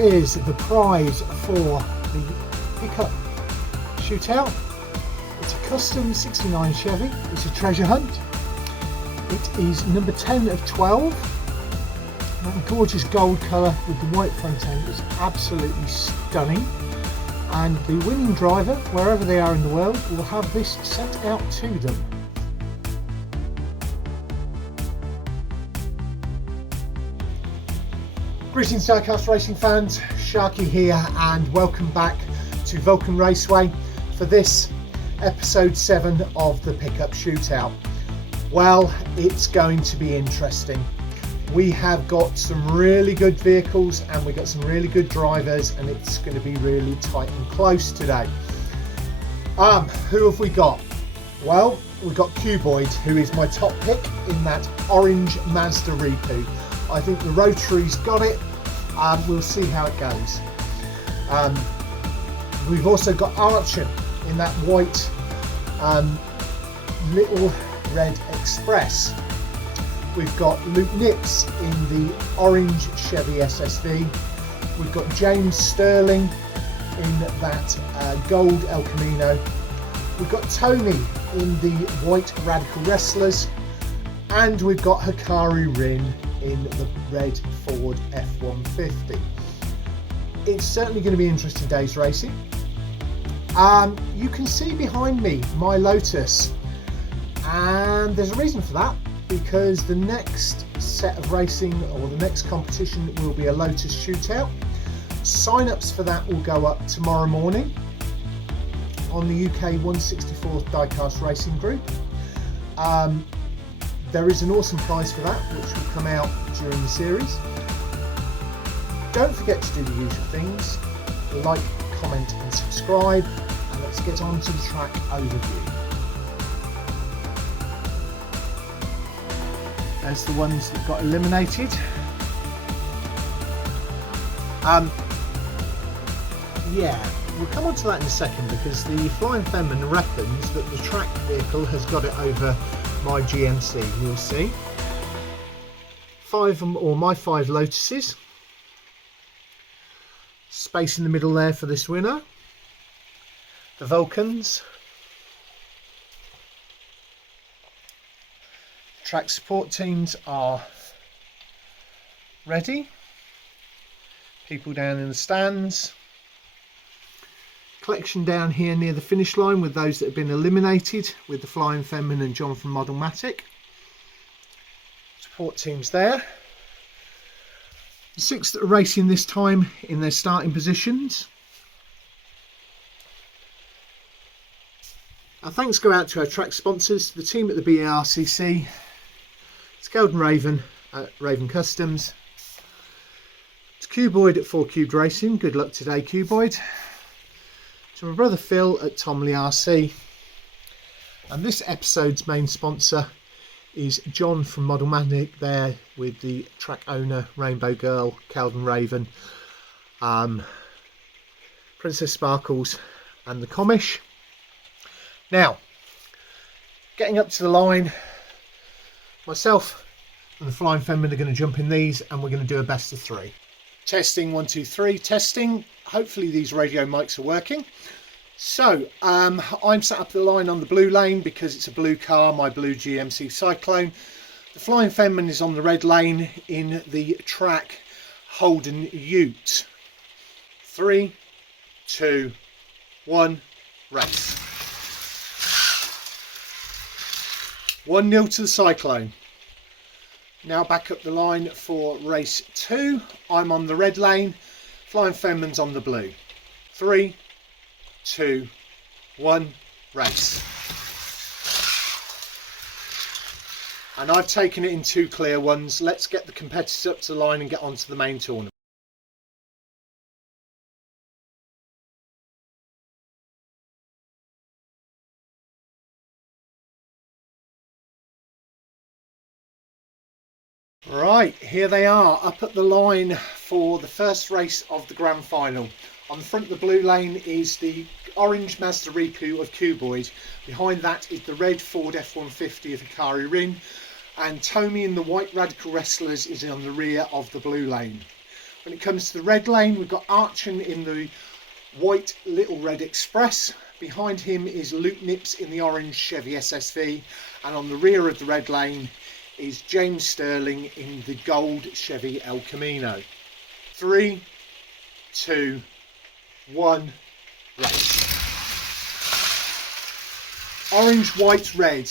it is, the prize for the Pickup Shootout. It's a custom 69 Chevy. It's a treasure hunt. It is number 10 of 12. That gorgeous gold colour with the white front end is absolutely stunning. And the winning driver, wherever they are in the world, will have this sent out to them. Greetings Diecast Racing fans, Sharky here and welcome back to Vulcan Raceway for this episode 7 of the Pickup Shootout. Well, it's going to be interesting. We have got some really good vehicles and we've got some really good drivers, and it's going to be really tight and close today. Who have we got? Well, we've got Cuboid, who is my top pick in that orange Mazda Repu. I think the Rotary's got it. We'll see how it goes. We've also got ArTchN in that white little red Express. We've got Laup Knips in the orange Chevy SSV. We've got James Stirling in that gold El Camino. We've got Tomi in the white Radical Wrestlers. And we've got Hakari Rin in the red Ford F-150. It's certainly going to be an interesting day's racing. You can see behind me my Lotus, and there's a reason for that, because the next set of racing, or the next competition, will be a Lotus Shootout. Sign-ups for that will go up tomorrow morning on the UK 164th Diecast Racing group. There is an awesome prize for that, which will come out during the series. Don't forget to do the usual things: like, comment and subscribe, and let's get on to the track overview. There's the ones that got eliminated. Yeah, we'll come on to that in a second, because the Flying Fenman reckons that the track vehicle has got it over my GMC. We'll see. My 5 Lotuses. Space in the middle there for this winner. The Vulcans. Track support teams are ready. People down in the stands. Collection down here near the finish line with those that have been eliminated, with the Flying Fenman and John from Modelmatic. Support teams there. The 6 that are racing this time in their starting positions. Our thanks go out to our track sponsors, the team at the BARCC. It's Golden Raven at Raven Customs. It's Cuboid at 4 Cubed Racing. Good luck today, Cuboid. To my brother Phil at Tomi RC. And this episode's main sponsor is John from Modelmatic, there with the track owner, Rainbow Girl, Golden Raven, Princess Sparkles and the Comish. Now, getting up to the line, myself and the Flying Fenman are going to jump in these, and we're going to do a best of 3. Testing, 1, 2, 3, testing. Hopefully these radio mics are working. So I'm sat up the line on the blue lane because it's a blue car, my blue GMC Cyclone. The Flying Fenman is on the red lane in the track Holden Ute. 3, 2, 1, race. 1-0 to the Cyclone. Now back up the line for race 2. I'm on the red lane. Flying Fenman's on the blue. 3, 2, 1, race. And I've taken it in 2 clear ones. Let's get the competitors up to the line and get on to the main tournament. Right, here they are up at the line for the first race of the grand final. On the front of the blue lane is the orange Mazda Repu of Cuboid. Behind that is the red Ford F-150 of Hakari Rin. And Tomi in the white Radical Wrestlers is on the rear of the blue lane. When it comes to the red lane, we've got ArTchN in the white Little Red Express. Behind him is Laup Knips in the orange Chevy SSV, and on the rear of the red lane is James Stirling in the gold Chevy El Camino. 3, 2, 1, race. Orange, white, red.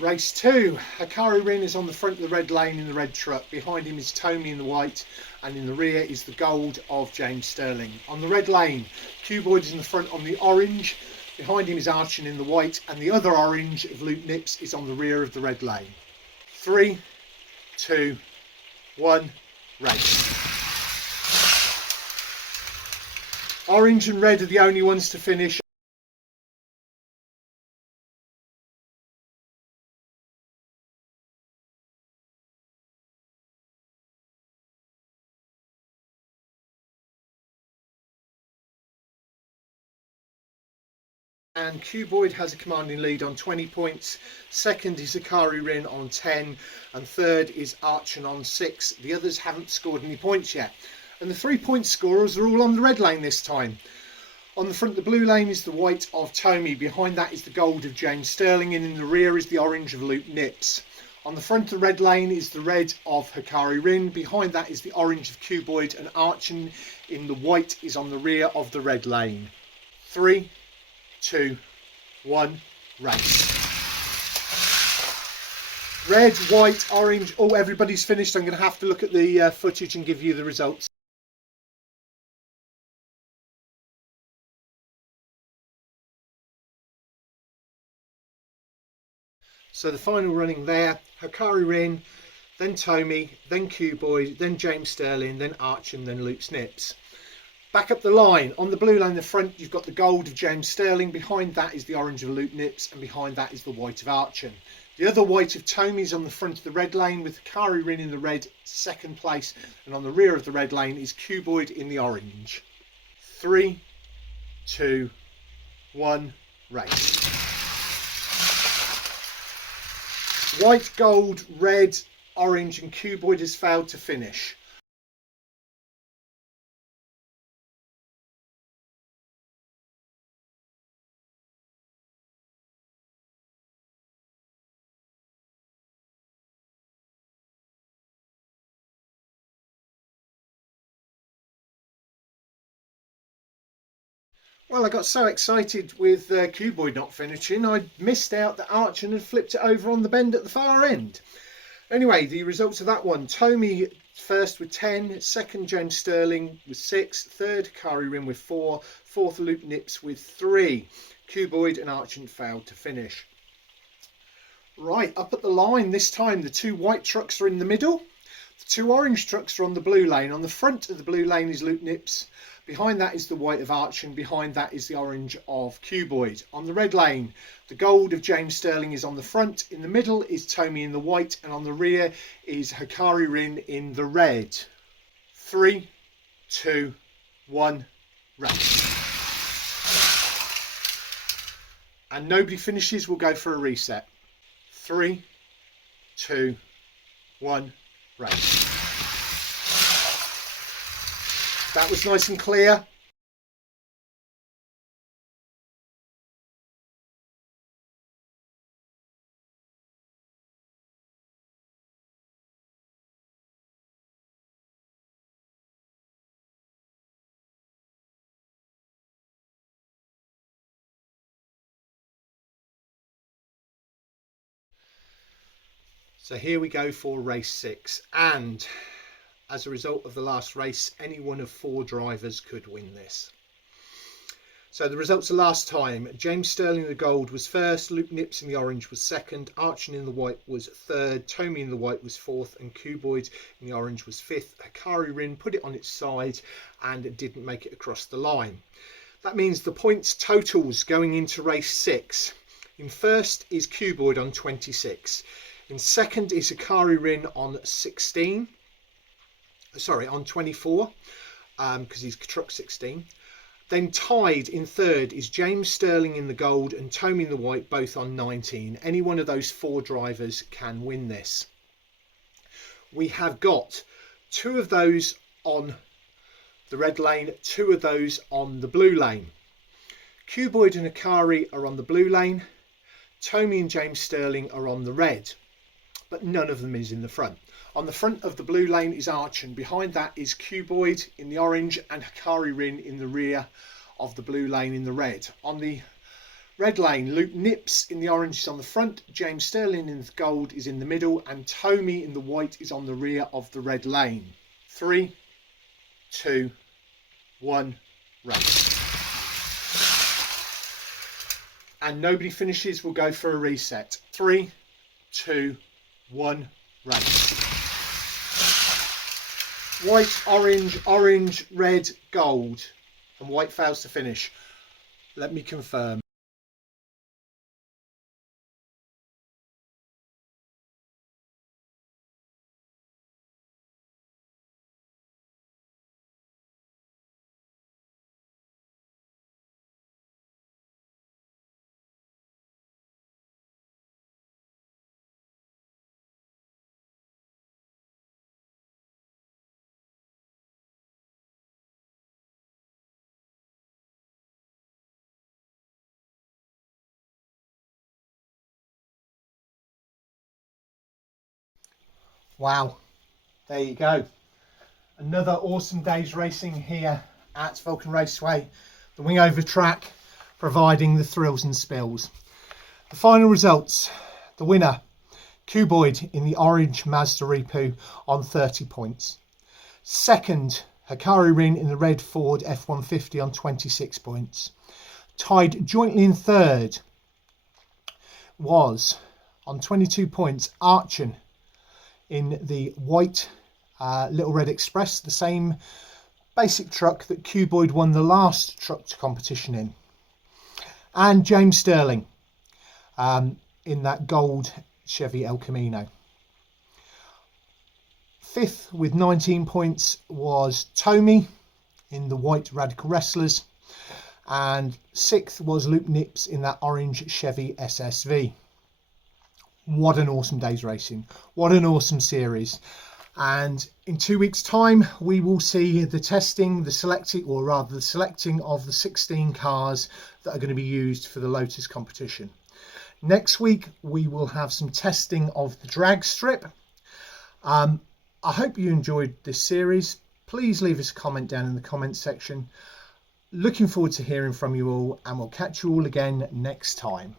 Race 2, Hakari Rin is on the front of the red lane in the red truck. Behind him is Tomi in the white, and in the rear is the gold of James Stirling. On the red lane, Cuboid is in the front on the orange. Behind him is ArTchN in the white, and the other orange of Laup Knips is on the rear of the red lane. 3, 2, 1, race. Orange and red are the only ones to finish. And Cuboid has a commanding lead on 20 points. Second is Hakari Rin on 10, and third is ArTchN on 6. The others haven't scored any points yet. And the 3-point scorers are all on the red lane this time. On the front of the blue lane is the white of Tomi. Behind that is the gold of James Stirling, and in the rear is the orange of Laup Knips. On the front of the red lane is the red of Hakari Rin. Behind that is the orange of Cuboid, and ArTchN in the white is on the rear of the red lane. 3, 2, 1, race. Red, white, orange. Oh, everybody's finished. I'm going to have to look at the footage and give you the results. So the final running there, Hakari Rin, then Tomi, then Cuboid, then James Stirling, then ArTchN, then Laup Knips. Back up the line, on the blue line in the front you've got the gold of James Stirling, behind that is the orange of Laup Knips, and behind that is the white of ArTchN. The other white of Tomi is on the front of the red lane with Hakari Rin in the red, second place, and on the rear of the red lane is Cuboid in the orange. 3, 2, 1, race. White, gold, red, orange and Cuboid has failed to finish. Well, I got so excited with Cuboid not finishing, I missed out that ArTchN had flipped it over on the bend at the far end. Anyway, the results of that one. Tomi first with 10, second James Stirling with 6, third Hakari Rin with 4, fourth Laup Knips with 3. Cuboid and ArTchN failed to finish. Right, up at the line this time, the 2 white trucks are in the middle. The 2 orange trucks are on the blue lane. On the front of the blue lane is Laup Knips. Behind that is the white of ArTchN. Behind that is the orange of Cuboid. On the red lane, the gold of James Stirling is on the front. In the middle is Tomi in the white. And on the rear is Hakari Rin in the red. 3, 2, 1, race. And nobody finishes, we'll go for a reset. 3, 2, 1, race. That was nice and clear. So here we go for race 6, and as a result of the last race, any one of 4 drivers could win this. So the results of last time, James Stirling in the gold was first, Laup Knips in the orange was second, ArTchN in the white was third, Tomi in the white was fourth, and Cuboid in the orange was fifth. Hakari Rin put it on its side and it didn't make it across the line. That means the points totals going into race 6. In first is Cuboid on 26. In second is Hakari Rin on 24, because he's truck 16. Then tied in third is James Stirling in the gold and Tomi in the white, both on 19. Any one of those 4 drivers can win this. We have got 2 of those on the red lane, 2 of those on the blue lane. Cuboid and Hakari are on the blue lane. Tomi and James Stirling are on the red, but none of them is in the front. On the front of the blue lane is ArTchN. Behind that is Cuboid in the orange and Hakari Rin in the rear of the blue lane in the red. On the red lane, Laup Knips in the orange is on the front, James Stirling in the gold is in the middle, and Tomi in the white is on the rear of the red lane. 3, 2, 1, race. And nobody finishes, we'll go for a reset. 3, 2, 1, race. White, orange, orange, red, gold. And white fails to finish. Let me confirm. Wow, there you go. Another awesome day's racing here at Vulcan Raceway, the wing over track, providing the thrills and spills. The final results: the winner, Cuboid in the orange Mazda Repu on 30 points. Second, Hakari Rin in the red Ford F-150 on 26 points. Tied jointly in third was, on 22 points, ArTchN in the white Little Red Express, the same basic truck that Cuboid won the last truck competition in. And James Stirling in that gold Chevy El Camino. Fifth with 19 points was Tomi in the white Radical Wrestlers. And sixth was Laup Knips in that orange Chevy SSV. What an awesome day's racing. What an awesome series. And in 2 weeks' time, we will see the testing, the selecting of the 16 cars that are going to be used for the Lotus competition. Next week, we will have some testing of the drag strip. I hope you enjoyed this series. Please leave us a comment down in the comments section. Looking forward to hearing from you all, and we'll catch you all again next time.